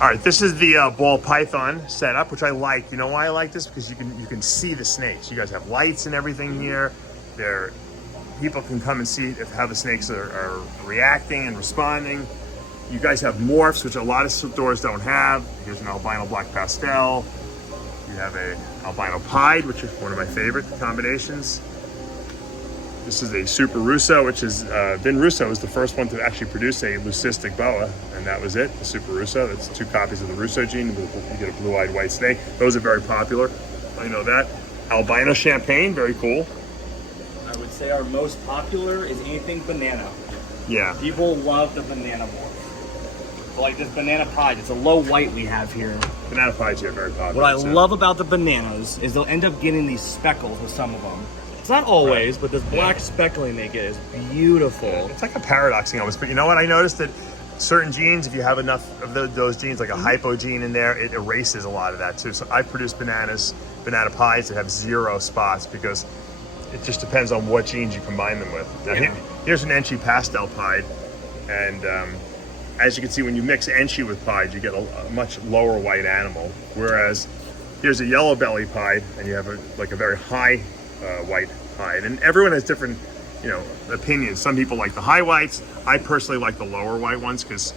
All right, this is the ball python setup, which I like. You know why I like this? Because you can see the snakes. You guys have lights and everything here. People can come and see how the snakes are reacting and responding. You guys have morphs, which a lot of stores don't have. Here's an albino black pastel. You have a albino pied, which is one of my favorite combinations. This is a Super Russo, which is, Vin Russo is the first one to actually produce a leucistic boa, and that was it, the Super Russo. That's 2 copies of the Russo gene. You get a blue-eyed white snake. Those are very popular. I know that. Albino champagne, very cool. I would say our most popular is anything banana. Yeah. People love the banana more. But like this banana pied, it's a low white we have here. Banana pies are very popular. What I love about the bananas is they'll end up getting these speckles with some of them. It's not always, but this black speckling they get is beautiful. It's like a paradoxing almost, but you know what? I noticed that certain genes, if you have enough of those genes, like a hypo gene in there, it erases a lot of that too. So I produce banana pies that have 0 spots because it just depends on what genes you combine them with. Now, here's an Enchi pastel pied, and as you can see, when you mix Enchi with pied, you get a much lower white animal. Whereas here's a yellow belly pied, and you have a very high white pied. And everyone has different, opinions. Some people like the high whites. I personally like the lower white ones because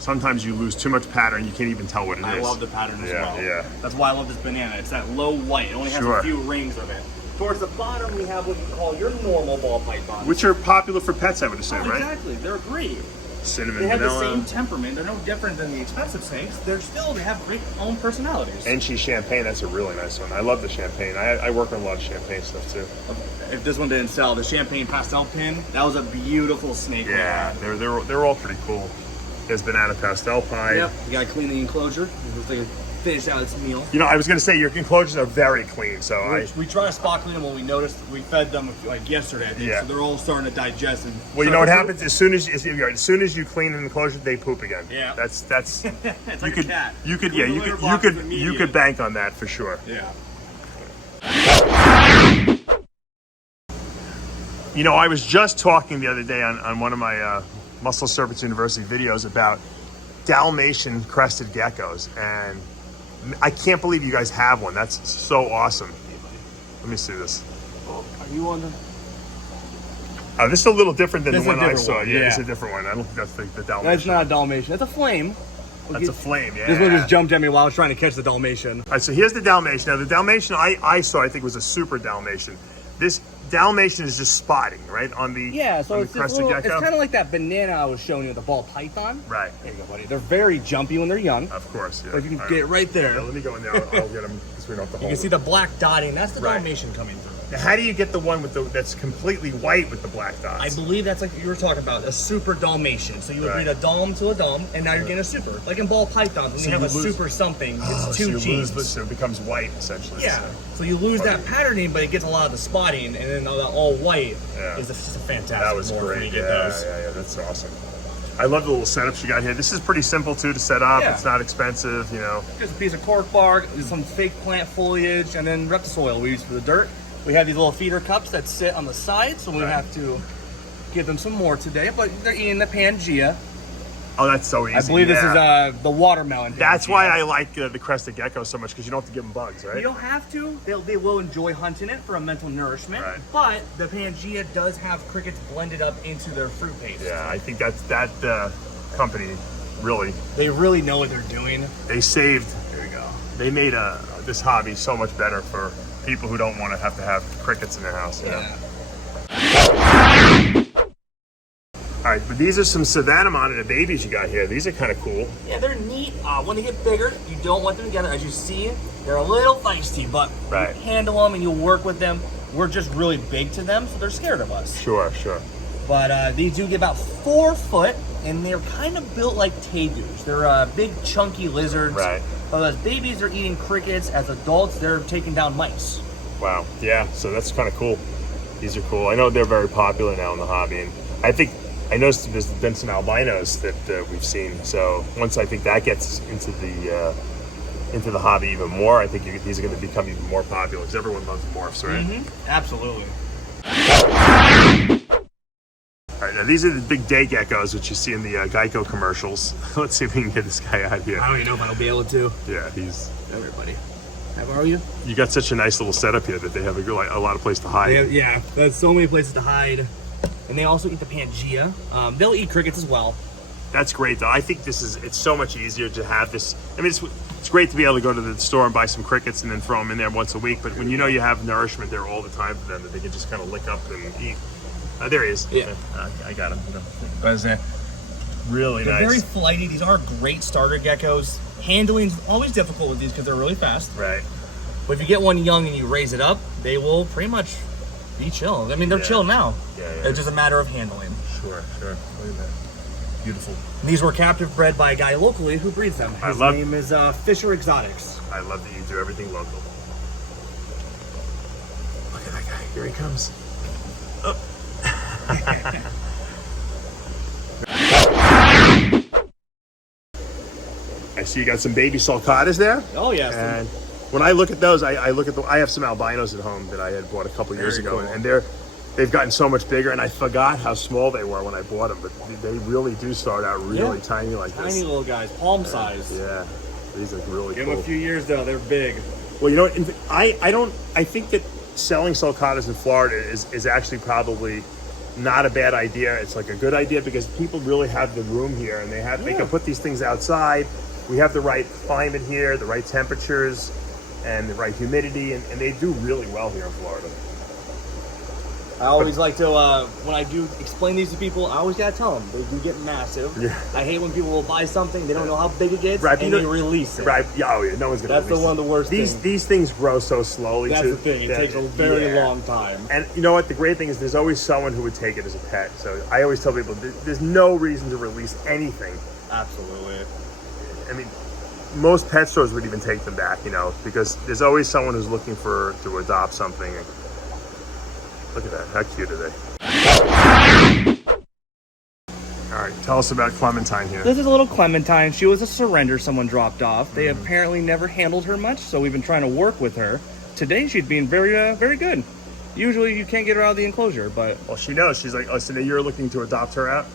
sometimes you lose too much pattern. You can't even tell what it is. I love the pattern as well. Yeah. That's why I love this banana. It's that low white. It only has a few rings of it. Towards the bottom, we have what you call your normal ball pythons. Which are popular for pets, I would assume, right? Exactly. They're great. Cinnamon, they have vanilla. the same temperament. They're no different than the expensive snakes. They have great own personalities. Enchi champagne, that's a really nice one. I love the champagne. I work on a lot of champagne stuff too. If this one didn't sell, the champagne pastel pin, that was a beautiful snake. Yeah, they're all pretty cool. There's banana pastel pie. Yep, you gotta clean the enclosure. It looks like it finished out its meal. I was gonna say your enclosures are very clean, so we try to spot clean them when we noticed. We fed them like yesterday, I think, so they're all starting to digest. And well, you know what happens as soon as you clean an enclosure, they poop again. Yeah, that's it's like a cat. You could bank on that for sure. Yeah. I was just talking the other day on one of my Muscle Serpents University videos about Dalmatian crested geckos, and I can't believe you guys have one. That's so awesome. Let me see this. Are you on the... Oh, this is a little different than the one I saw. One. Yeah, it's a different one. I don't think that's the Dalmatian. That's not a Dalmatian. That's a flame. That's a flame, yeah. This one just jumped at me while I was trying to catch the Dalmatian. All right, so here's the Dalmatian. Now, the Dalmatian I saw, I think, was a super Dalmatian. This Dalmatian is just spotting, right, on the Crested Gecko. It's kind of like that banana I was showing you, the ball python. Right. There you go, buddy. They're very jumpy when they're young. Of course, yeah. But you can get it right there. Yeah, let me go in there. I'll get them because we don't have to hold You can see the black dotting. That's the Dalmatian coming through. Now, how do you get the one that's completely white with the black dots? I believe that's like you were talking about, a super Dalmatian. So you would breed a Dom to a Dom, and now you're getting a super. Like in ball pythons, when you have a super something, it's two genes. So it becomes white, essentially. Yeah. So you lose that patterning, but it gets a lot of the spotting, and then the all white is just a fantastic. That was great. Yeah, that's awesome. I love the little setups you got here. This is pretty simple too to set up. Yeah. It's not expensive, Just a piece of cork bark, some fake plant foliage, and then reptile soil we use for the dirt. We have these little feeder cups that sit on the side, so we have to give them some more today, but they're eating the Pangea. Oh, that's so easy. I believe this is the watermelon Pangea. That's why I like the Crested Gecko so much, because you don't have to give them bugs, right? You don't have to. They will enjoy hunting it for a mental nourishment, but the Pangea does have crickets blended up into their fruit paste. Yeah, I think that company really... They really know what they're doing. They saved... There you go. They made this hobby so much better for people who don't want to have crickets in their house. Yeah. All right, but these are some Savannah Monitor babies you got here. These are kind of cool. Yeah, they're neat. When they get bigger, you don't want them together. As you see, they're a little feisty, but you handle them and you work with them. We're just really big to them, so they're scared of us. Sure. But these do get about 4 foot, and they're kind of built like tegus. They're big, chunky lizards. Right. But as babies, they're eating crickets. As adults, they're taking down mice. Wow. Yeah. So that's kind of cool. These are cool. I know they're very popular now in the hobby, and I noticed there's been some albinos that we've seen. So once I think that gets into the hobby even more, I think these are going to become even more popular because everyone loves morphs, right? Absolutely. All right, right, now these are the big day geckos, which you see in the Geico commercials. Let's see if we can get this guy out here. I don't even know if I'll be able to. Yeah, he's... Everybody. How are you? You got such a nice little setup here that they have a lot of place to hide. Yeah, there's so many places to hide. And they also eat the Pangea. They'll eat crickets as well. That's great, though. I think it's so much easier to have this. I mean, it's great to be able to go to the store and buy some crickets and then throw them in there once a week. But when you know you have nourishment there all the time for them, that they can just kind of lick up and eat. There he is. Yeah. I got him. Really They're nice. very flighty. These are great starter geckos. Handling's always difficult with these because they're really fast. Right. But if you get one young and you raise it up, they will pretty much be chill. I mean, they're chill now. Yeah. It's just a matter of handling. Sure. Look at that. Beautiful. These were captive bred by a guy locally who breeds them. His name is Fisher Exotics. I love that you do everything local. Look at that guy. Here he comes. Oh. I see you got some baby Celcadas there. Oh, yes. And when I look at those, I look at I have some albinos at home that I had bought a couple years ago, cool. and they've gogotten so much bigger, and I forgot how small they were when I bought them, but they really do start out really tiny like this. Tiny little guys, palm size. Yeah, these are really Give cool. them a few years though, they're big. Well, you know, I think that selling Celcadas in Florida is actually probably not a bad idea. It's like a good idea because people really have the room here, and they can put these things outside. We have the right climate here, the right temperatures, and the right humidity, and they do really well here in Florida. I always like to, when I do explain these to people, I always gotta tell them, they do get massive. Yeah. I hate when people will buy something, they don't know how big it gets, Right, and they release it. Right, yeah, no one's gonna That's release one of the worst things. These things grow so slowly, That's too. the thing, it takes a very long time. And you know what, the great thing is there's always someone who would take it as a pet. So I always tell people, there's no reason to release anything. Absolutely. I mean, most pet stores would even take them back, because there's always someone who's looking to adopt something. Look at that, how cute are they? All right, tell us about Clementine here. This is a little Clementine. She was a surrender someone dropped off. They apparently never handled her much, so we've been trying to work with her. Today she's being very, very good. Usually you can't get her out of the enclosure, but... Well, she knows. She's like, oh, so now you're looking to adopt her out?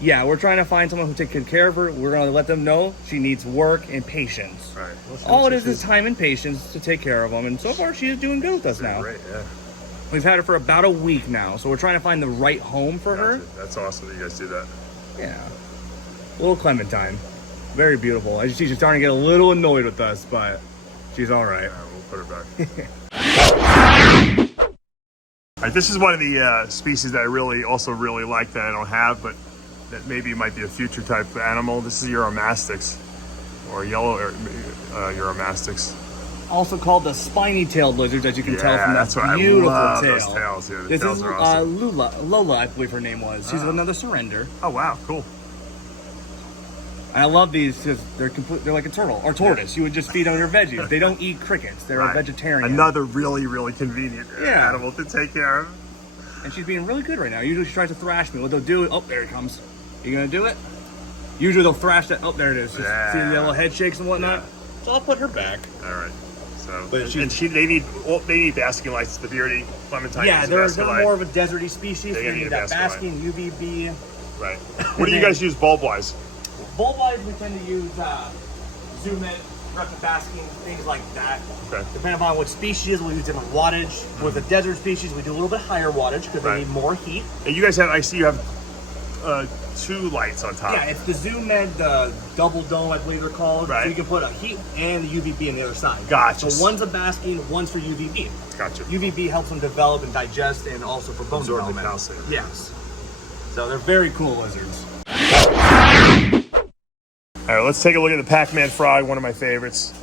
Yeah, we're trying to find someone who takes good care of her. We're going to let them know she needs work and patience. Right. Well, all it is time and patience to take care of them. And so far, she is doing good with us now. Great, yeah. We've had her for about a week now, so we're trying to find the right home for her. That's awesome that you guys do that. Yeah. Little Clementine. Very beautiful. As you see, she's starting to get a little annoyed with us, but she's all right. Yeah, we'll put her back. All right, this is one of the species that I really like that I don't have, but that maybe might be a future type of animal. This is your Armastics, or yellow Armastics. Also called the spiny-tailed lizards, as you can tell from that beautiful I love tail. those tails. Yeah, the This tails is are awesome. Lola, I believe her name was. She's another surrender. Oh wow, cool. And I love these because they're like a turtle or tortoise. You would just feed on your veggies. They don't eat crickets. They're a vegetarian. Another really convenient animal to take care of. And she's being really good right now. Usually she tries to thrash me. What they'll do, oh, there it comes. You gonna do it? Usually they'll thrash that. Oh, there it is. Just see the yellow head shakes and whatnot. Yeah. So I'll put her back. All right. So, but they need basking lights. The bearded Clementine. Yeah, they're more of a deserty species. They need that basking UVB. Right. What do you guys use bulb wise? Bulb wise, we tend to use zoom in, rapid basking, things like that. Okay. Depending on what species, we'll use different wattage. With the desert species, we do a little bit higher wattage because they need more heat. And you guys have, I see you have 2 lights on top. Yeah, it's the Zoom Med double dome, I believe they're called. Right. So you can put a heat and the UVB on the other side. Gotcha. So one's a basking, one's for UVB. Gotcha. UVB helps them develop and digest, and also for bone Absorb the development. calcium. Yes. So they're very cool lizards. All right, let's take a look at the Pacman frog, one of my favorites.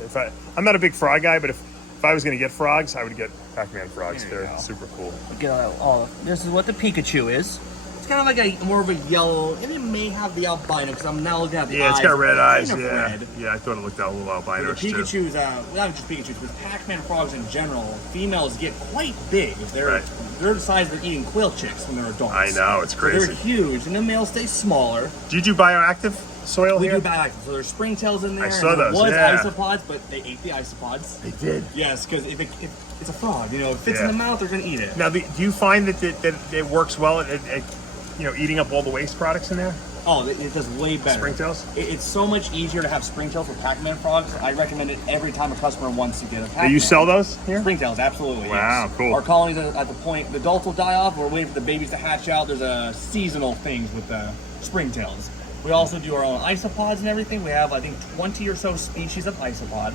I'm not a big frog guy, but if I was going to get frogs, I would get Pacman frogs. They're super cool. This is what the Pikachu is. It's kind of like more of a yellow, and it may have the albino because I'm now looking at the eyes. Yeah, it's got red eyes. Kind of red. Yeah, I thought it looked a little albino. The Pikachu's, not just Pikachu's, but Pacman frogs in general, females get quite big. They're the size of eating quail chicks when they're adults. I know, it's crazy. So they're huge, and the males stay smaller. Do you do bioactive soil here? We do bioactive. So there's springtails in there. I saw those, isopods, but they ate the isopods. They did? Yes, because if it's a frog, if it fits in the mouth, they're going to eat it. Now, do you find that it works well? eating up all the waste products in there? Oh, it does way better. Springtails? It's so much easier to have springtails with Pacman Frogs. I recommend it every time a customer wants to get a Pacman. Do you sell those here? Springtails, absolutely. Wow, yes. cool. Our colonies are at the point, the adults will die off. We're waiting for the babies to hatch out. There's a seasonal things with the springtails. We also do our own isopods and everything. We have, I think, 20 or so species of isopod.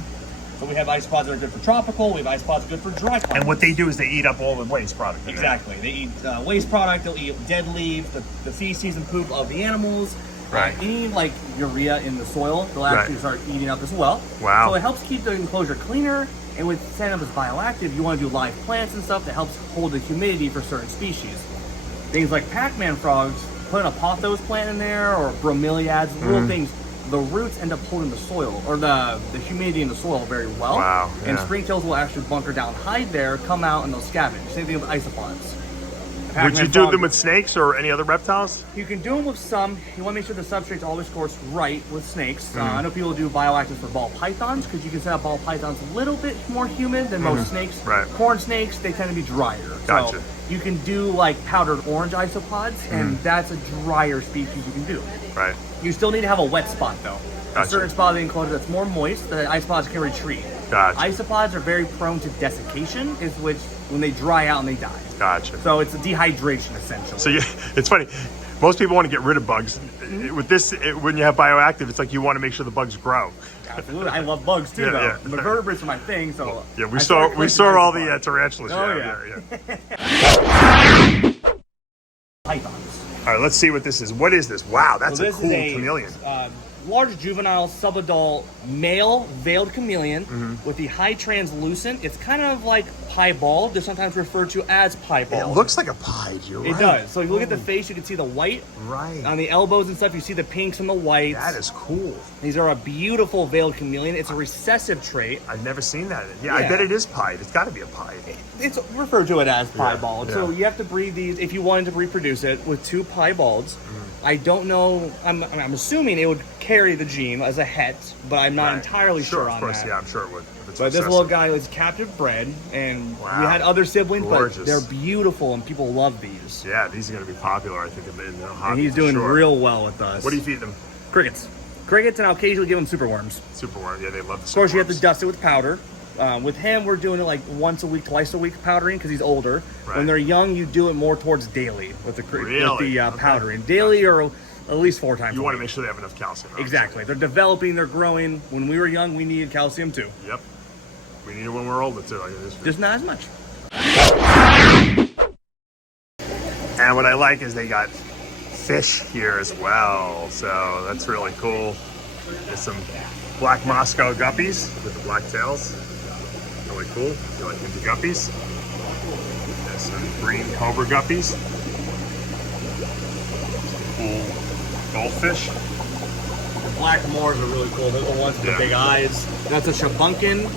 So we have isopods that are good for tropical. We have isopods good for dry climate. And what they do is they eat up all the waste product. Exactly. They eat waste product. They'll eat dead leaves, the feces and poop of the animals. Right. Any like urea in the soil, they'll actually start eating up as well. Wow. So it helps keep the enclosure cleaner. And with setting up as bioactive, you want to do live plants and stuff that helps hold the humidity for certain species. Things like Pacman frogs, put a pothos plant in there or bromeliads, little things. The roots end up holding the soil or the humidity in the soil very well. Wow. And Yeah. springtails will actually bunker down, hide there, come out, and they'll scavenge. Same thing with isopods. Would you Pacman do frog- them with snakes or any other reptiles? You can do them with some. You want to make sure the substrate's always course right with snakes. I know people do bioactives for ball pythons because you can set up ball pythons a little bit more humid than most snakes. Right. Corn snakes, they tend to be drier. Gotcha. So you can do like powdered orange isopods, and that's a drier species you can do. Right. You still need to have a wet spot though. Gotcha. A certain spot of the enclosure that's more moist that isopods can retreat. Gotcha. Isopods are very prone to desiccation, is which when they dry out and they die. Gotcha. So it's a dehydration essentially. So it's funny. Most people want to get rid of bugs. With this, when you have bioactive, it's like you want to make sure the bugs grow. Absolutely, I love bugs too, Yeah, though. yeah. The vertebrates are my thing, so Yeah, we I saw started collecting all the isopods. tarantulas. Oh, yeah. Pythons. All right, let's see what this is. What is this? Wow, that's So a this cool is chameleon. Large juvenile subadult male veiled chameleon with the high translucent. It's kind of like piebald. They're sometimes referred to as It piebald. looks like a pied. You're right. It does. So if you look at the face, you can see the white. Right. On the elbows and stuff, you see the pinks and the whites. That is cool. These are a beautiful veiled chameleon. It's a recessive trait. I've never seen that. Yeah, I Yeah. bet it is pied. It's got to be a pied. It's referred to it as piebald. yeah. So you have to breed these if you wanted to reproduce it with two piebalds. I don't know. I'm assuming it would carry the gene as a het, but I'm not entirely sure on Of course, that. yeah, I'm sure it would. If it's But this recessive. little guy was captive bred, and Wow. we had other siblings, Gorgeous. but they're beautiful and people love these. Yeah, these are going to be popular, I think, in the hobby. And he's for doing sure. real well with us. What do you feed them? Crickets, and I'll occasionally give him superworms. Superworm. Yeah, they love the Of course, you have to superworms. dust it with powder. With him, we're doing it like once a week, twice a week powdering because he's older. Right. When they're young, you do it more towards daily with the Really? Okay. powdering. Daily or at least 4 times. You a want to week. make sure they have enough calcium. Obviously. Exactly. They're developing. They're growing. When we were young, we needed calcium too. Yep. We need it when we're older too. Like it is. Just not as much. And what I like is they got fish here as well. So that's really cool. There's some black Moscow guppies with the black tails. Really cool. If you like into guppies. There's some green cobra guppies. Cool goldfish. The black moors are really cool. They're the ones with Yeah. the big eyes. That's a shabunkin.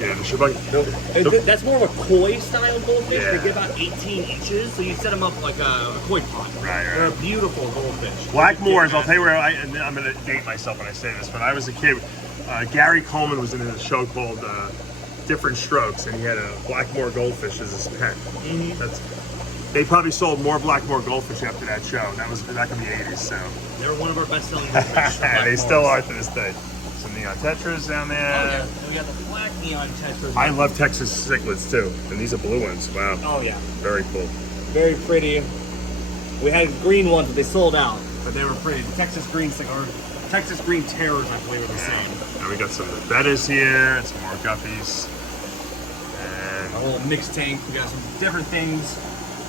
Yeah, the shibang. That's more of a koi style goldfish. Yeah. They get about 18 inches, so you set them up like a koi pond. Right. They're a beautiful goldfish. Black Moors, I'll tell you where and I'm going to date myself when I say this, but I was a kid. Gary Coleman was in a show called Different Strokes, and he had a Black Moor goldfish as his pet. They probably sold more Black Moor goldfish after that show. That was back in the 80s, so. They're one of our best-selling goldfish. And they still are to this day. Some neon tetras down there. Oh, yeah. And we got the black neon tetras. I love Texas cichlids too, and these are blue ones. Wow, Oh, yeah. very cool. Very pretty. We had green ones, but they sold out. But they were pretty. The Texas green or Texas green terrors, I believe, are the same. And we got some bettas here, and some more guppies. A And little mixed tank. We got some different things.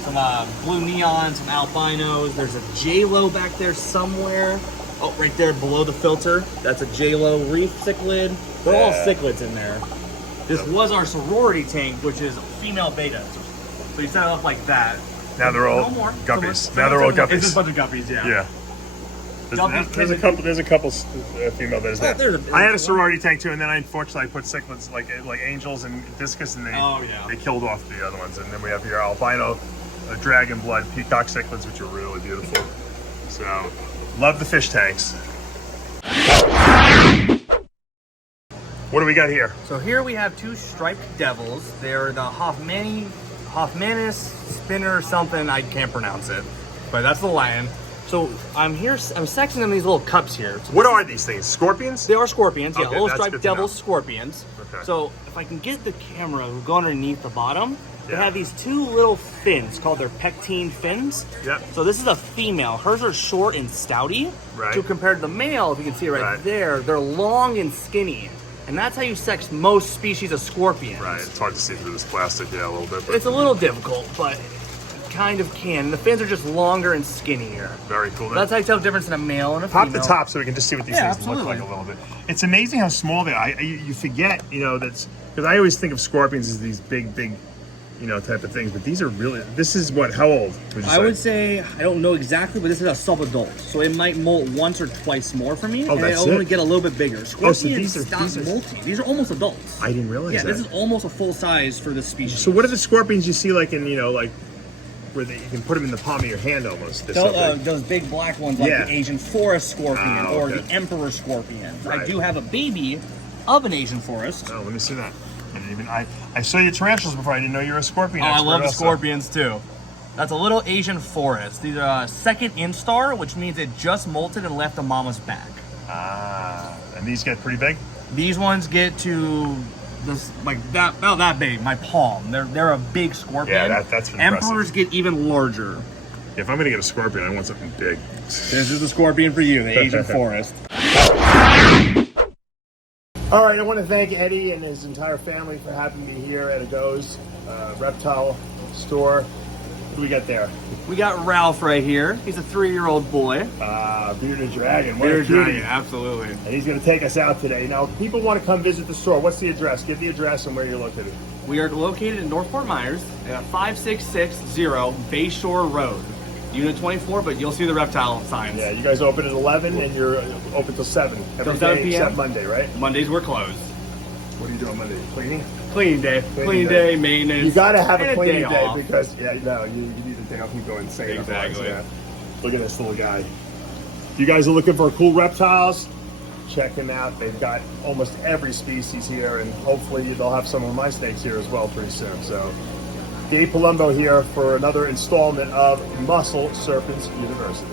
Some blue neon, some albinos. There's a J-Lo back there somewhere. Oh, right there below the filter. That's a J-Lo reef cichlid. They're all Yeah. cichlids in there. This was our sorority tank, which is female betas. So you set it up like that. now they're all No more. guppies. So Now they're all it's just guppies. a bunch of guppies, yeah. Yeah. Guppies There's a tend couple. There's a couple female betas there. there's a- I had a sorority tank too, and then unfortunately I put cichlids like angels and discus, and Oh, yeah. they killed off the other ones. And then we have here albino, dragon blood, peacock cichlids, which are really beautiful. So love the fish tanks. What do we got here? So here we have two striped devils. They're the Hoffmanus spinner something. I can't pronounce it. but that's the lion. So I'm sexing them in these little cups here. So What are these things? Scorpions? they are scorpions, yeah, Okay, little that's striped good to know. devil scorpions. Okay. So if I can get the camera to go underneath the bottom, they Yeah. have these two little fins called their pectine fins. Yep. So this is a female. Hers are short and stouty. Right. To compared to the male, if you can see it right there, they're long and skinny. And that's how you sex most species of scorpions. Right, it's hard to see through this plastic, yeah, a little bit. But It's a little difficult, but kind of can. And the fins are just longer and skinnier. very cool. That's how you tell the difference in a male and a Pop female. the top so we can just see what these Yeah, things look like a absolutely. little bit. It's amazing how small they are. You forget, that's because I always think of scorpions as these big, type of things. But these are really. This is what? How old would you say? I would say, I don't know exactly, but this is a sub-adult. So it might molt once or twice more for me. Oh, and that's it'll only it? get a little bit bigger. Scorpions these are- stop these are- molting. These are almost adults. I didn't realize Yeah, that. this is almost a full size for this species. So what are the scorpions you see like in where you can put them in the palm of your hand almost? They're so big. Those big black ones, like Yeah. the Asian forest scorpion or okay. the emperor scorpion. I Right. do have a baby of an Asian forest. Oh, let me see that. I saw your tarantulas before. I didn't know you were a scorpion. Oh, I expert love the also. scorpions too. That's a little Asian forest. These are second instar, which means it just molted and left the mama's back. Ah, and these get pretty big. These ones get to this about that big, my palm. They're a big scorpion. Yeah, that's impressive. Emperors get even larger. If I'm gonna get a scorpion, I want something big. This is the scorpion for you, the Asian forest. All right, I want to thank Eddie and his entire family for having me here at AGOC'S reptile store. What do we got there? We got Ralph right here. He's a 3-year-old boy. Bearded dragon. What a Bearded cutie. dragon, absolutely. And he's going to take us out today. Now, if people want to come visit the store, what's the address? Give the address and where you're located. We are located in North Fort Myers at 5660 Bayshore Road. Unit 24, but you'll see the reptile signs. Yeah, you guys open at 11 and you're open till 7. Every Till 7 day p.m.? except Monday, right? Mondays we're closed. What are you doing Monday? Cleaning? Cleaning day. Cleaning Cleaning day. day, maintenance. You got to have and a cleaning day off. because, you need a day off. You go insane. otherwise, Exactly. yeah. Look at this little guy. If you guys are looking for cool reptiles, check them out. They've got almost every species here, and hopefully they'll have some of my snakes here as well pretty soon. So, Dave Palumbo here for another installment of Muscle Serpents University.